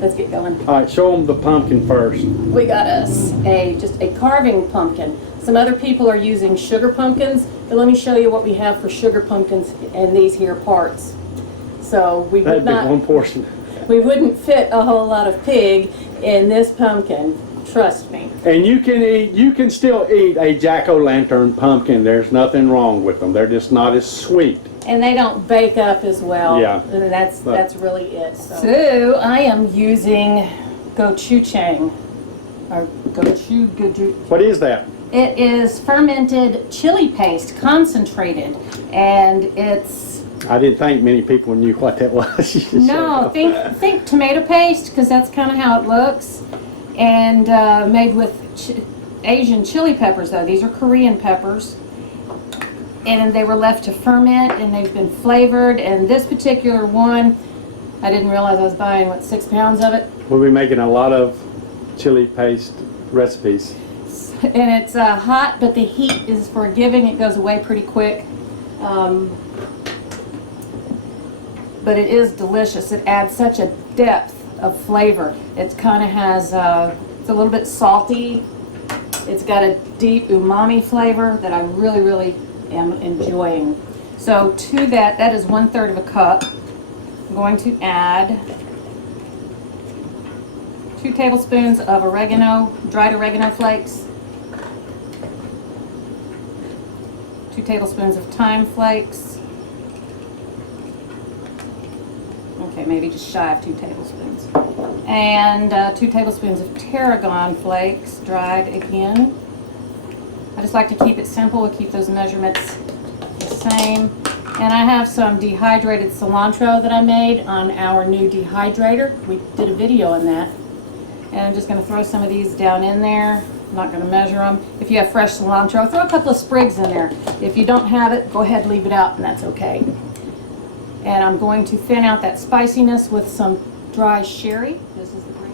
let's get going. All right, show them the pumpkin first. We got us just a carving pumpkin. Some other people are using sugar pumpkins, but let me show you what we have for sugar pumpkins and these here parts. So we would That'd be not, one portion. we wouldn't fit a whole lot of pig in this pumpkin. Trust me. And you can still eat a jack-o'-lantern pumpkin. There's nothing wrong with them. They're just not as sweet. And they don't bake up as well. Yeah. And that's really it. So I am using gochujang. Or gochujang. What is that? It is fermented chili paste, concentrated, and it's... I didn't think many people knew what that was. No, think tomato paste, because that's kind of how it looks. And made with Asian chili peppers, though. These are Korean peppers. And they were left to ferment, and they've been flavored. And this particular one, I didn't realize I was buying, what, 6 pounds of it? We'll be making a lot of chili paste recipes. And it's hot, but the heat is forgiving. It goes away pretty quick. But it is delicious. It adds such a depth of flavor. It kind of has, it's a little bit salty. It's got a deep umami flavor that I really, really am enjoying. So to that is 1/3 of a cup. I'm going to add 2 tablespoons of oregano, dried oregano flakes, 2 tablespoons of thyme flakes, okay, maybe just shy of 2 tablespoons, and 2 tablespoons of tarragon flakes, dried again. I just like to keep it simple. We'll keep those measurements the same. And I have some dehydrated cilantro that I made on our new dehydrator. We did a video on that. And I'm just going to throw some of these down in there. I'm not going to measure them. If you have fresh cilantro, throw a couple of sprigs in there. If you don't have it, go ahead and leave it out, and that's okay. And I'm going to thin out that spiciness with some dry sherry. This is the green.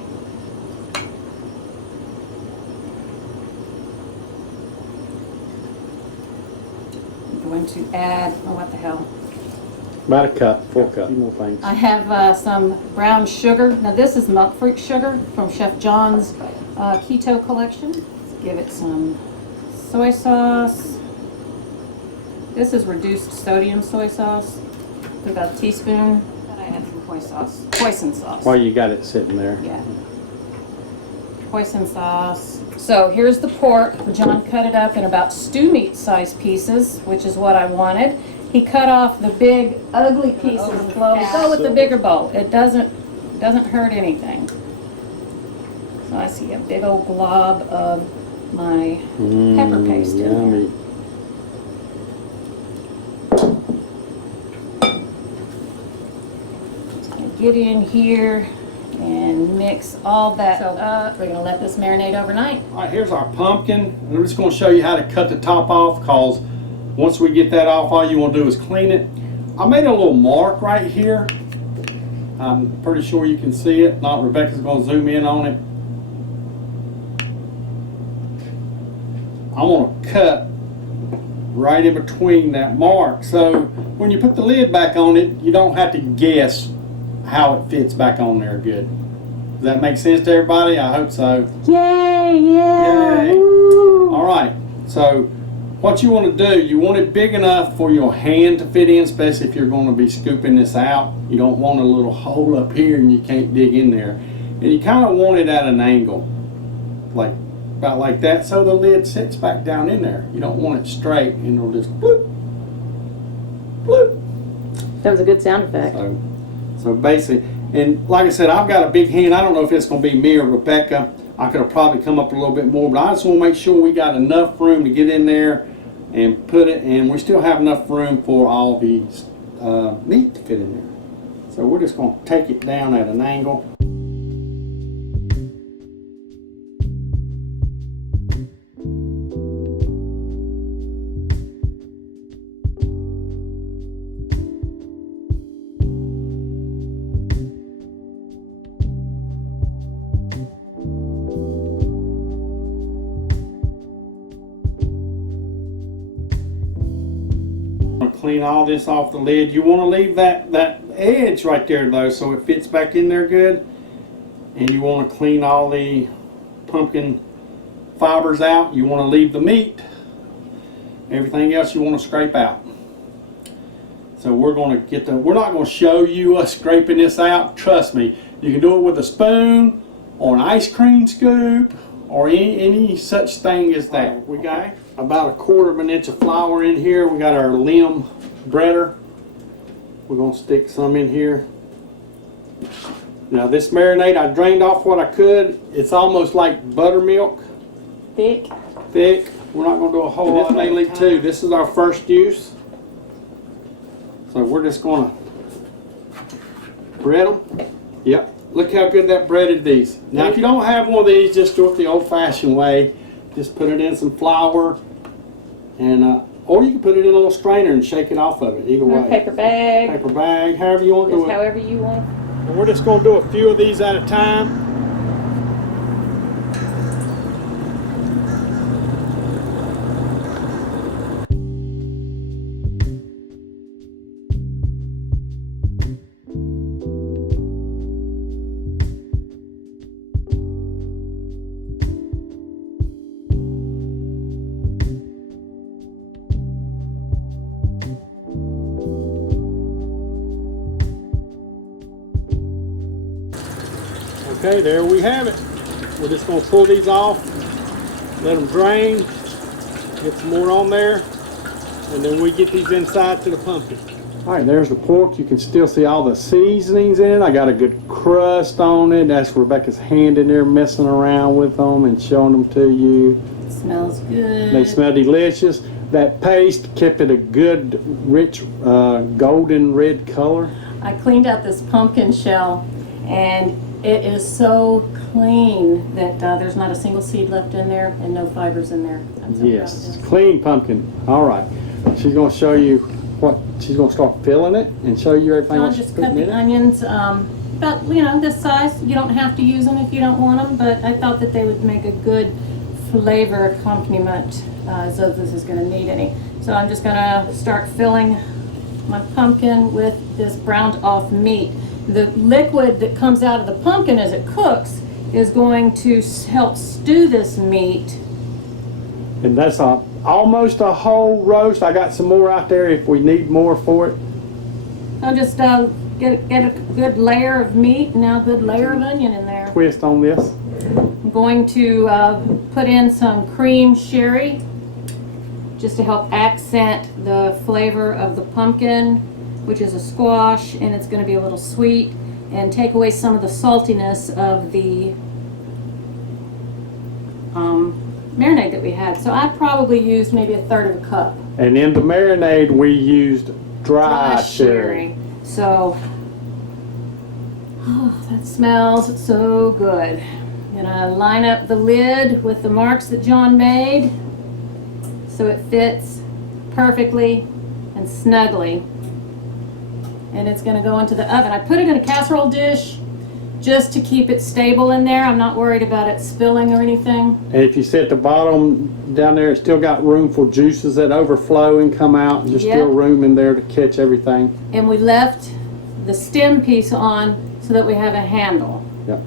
I'm going to add, oh, what the hell? About a cup, 4 cups. A few more things. I have some brown sugar. Now this is milk fruit sugar from Chef John's keto collection. Let's give it some soy sauce. This is reduced sodium soy sauce. Put about a teaspoon. Then I add some Hoisin sauce. While you got it sitting there. Yeah. Hoisin sauce. So here's the pork. John cut it up in about stew meat size pieces, which is what I wanted. He cut off the big, ugly pieces. Go with the bigger bowl. It doesn't hurt anything. So I see a big old glob of my pepper paste in there. Just gonna get in here and mix all that up. We're gonna let this marinate overnight. All right, here's our pumpkin. I'm just going to show you how to cut the top off, because once we get that off, all you want to do is clean it. I made a little mark right here. I'm pretty sure you can see it. Not Rebecca's going to zoom in on it. I want to cut right in between that mark. So when you put the lid back on it, you don't have to guess how it fits back on there good. Does that make sense to everybody? I hope so. Yay, yeah. Yay. All right. So what you want to do, you want it big enough for your hand to fit in, especially if you're going to be scooping this out. You don't want a little hole up here and you can't dig in there. And you kind of want it at an angle, like about like that, so the lid sits back down in there. You don't want it straight and it'll just bloop, bloop. That was a good sound effect. So basically, and like I said, I've got a big hand. I don't know if it's going to be me or Rebecca. I could have probably come up a little bit more, but I just want to make sure we got enough room to get in there and put it, and we still have enough room for all these meat to fit in there. So we're just going to take it down at an angle. Clean all this off the lid. You want to leave that edge right there though, so it fits back in there good. and you want to clean all the pumpkin fibers out. You want to leave the meat. Everything else you want to scrape out. So we're going to get we're not going to show you us scraping this out. Trust me, you can do it with a spoon or an ice cream scoop or any such thing as that. We got about 1/4 of an inch of flour in here. We got our limb breader. We're going to stick some in here. Now this marinade, I drained off what I could. It's almost like buttermilk. Thick. Thick. We're not going to do a whole lot. This may leak too. This is our first use. So we're just going to bread them. Yep. Look how good that breaded these. Now if you don't have one of these, just do it the old-fashioned way. Just put it in some flour, and or you can put it in a little strainer and shake it off of it. Either way. Paper bag. Paper bag, however you want to do Just it. however you want. And we're just going to do a few of these at a time. Okay, there we have it. We're just going to pull these off, let them drain, get some more on there, and then we get these inside to the pumpkin. All right, there's the pork. You can still see all the seasonings in it. I got a good crust on it. That's Rebecca's hand in there messing around with them and showing them to you. It smells good. They smell delicious. That paste kept it a good, rich, golden red color. I cleaned out this pumpkin shell, and it is so clean that there's not a single seed left in there and no fibers in there. I'm so Yes, proud of this. clean pumpkin. All right. She's going to show you what she's going to start filling it and show you everything. John what she's just cut putting in the it. onions about this size. You don't have to use them if you don't want them, but I thought that they would make a good flavor accompaniment as though this is going to need any. So I'm just going to start filling my pumpkin with this browned off meat. The liquid that comes out of the pumpkin as it cooks is going to help stew this meat. And that's almost a whole roast. I got some more out there if we need more for it. I'll just get a good layer of meat and now a good layer of onion in there. Twist on this. I'm going to put in some cream sherry just to help accent the flavor of the pumpkin, which is a squash, and it's going to be a little sweet and take away some of the saltiness of the marinade that we had. So I probably used maybe 1/3 of a cup. And in the marinade we used dry sherry. So, oh, that smells so good. I'm gonna line up the lid with the marks that John made so it fits perfectly and snugly. And it's going to go into the oven. I put it in a casserole dish just to keep it stable in there. I'm not worried about it spilling or anything. And if you see at the bottom down there, it's still got room for juices that overflow and come out. And there's still room in there to catch everything. And we left the stem piece on so that we have a handle. Yep.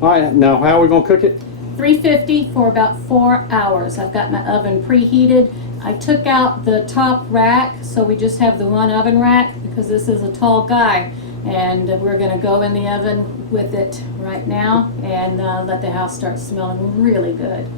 All right, now how are we going to cook it? 350 for about 4 hours. I've got my oven preheated. I took out the top rack, so we just have the one oven rack because this is a tall guy, and we're going to go in the oven with it right now and let the house start smelling really good.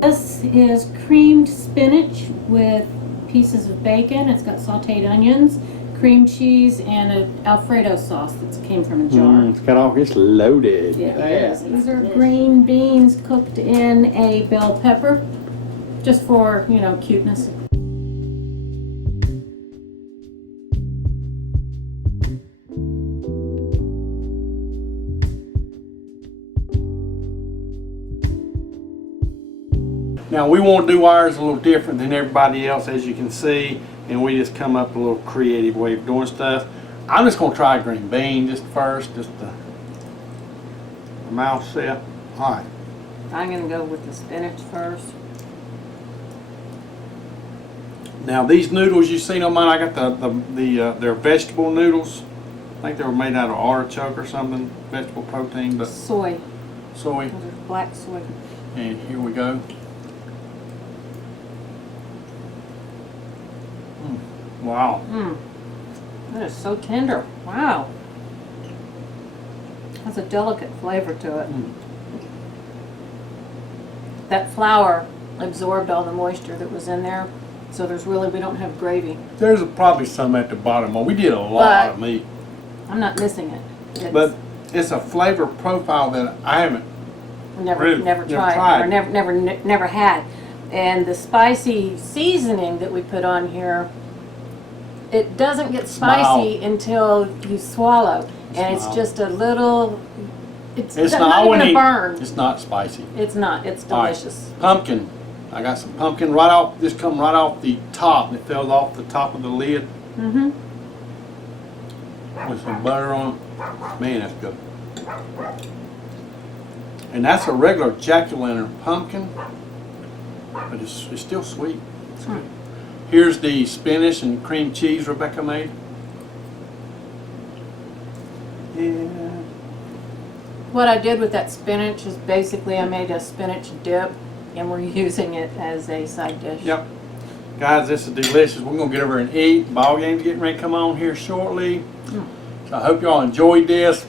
This is creamed spinach with pieces of bacon. It's got sauteed onions, cream cheese, and an Alfredo sauce that came from a jar. It's got all, it's loaded. Yeah, it is. These are green beans cooked in a bell pepper, just for, you know, cuteness. Now we want to do ours a little different than everybody else, as you can see, and we just come up with a little creative way of doing stuff. I'm just going to try green bean just first, just the mouth set. All right. I'm going to go with the spinach first. Now these noodles you seen on mine, I got they're vegetable noodles. I think they were made out of artichoke or something, vegetable protein, but Soy. soy. Those are black soy. And here we go. Wow. That is so tender. Wow. Has a delicate flavor to it. That flour absorbed all the moisture that was in there, so we don't have gravy. There's probably some at the bottom. We did a lot of meat. I'm not missing it. But it's a flavor profile that I haven't never tried or never had. And the spicy seasoning that we put on here, it doesn't get spicy until you swallow, and it's just a little. It's not even a burn. It's not spicy. It's not. It's delicious. Right. Pumpkin. I got some pumpkin right off. Just come right off the top. It fell off the top of the lid. With some butter on it. Man, that's good. And that's a regular jack-o'-lantern pumpkin, but it's still sweet. It's good. Here's the spinach and cream cheese Rebecca made. Yeah. What I did with that spinach is basically I made a spinach dip, and we're using it as a side dish. Yep. Guys, this is delicious. We're going to get over and eat. Ball game's getting ready to come on here shortly. So I hope y'all enjoyed this.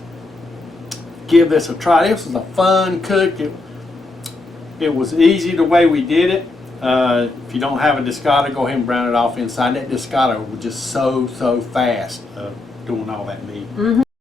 Give this a try. This was a fun cook. It was easy the way we did it. If you don't have a discada, go ahead and brown it off inside. That discada was just so fast doing all that meat.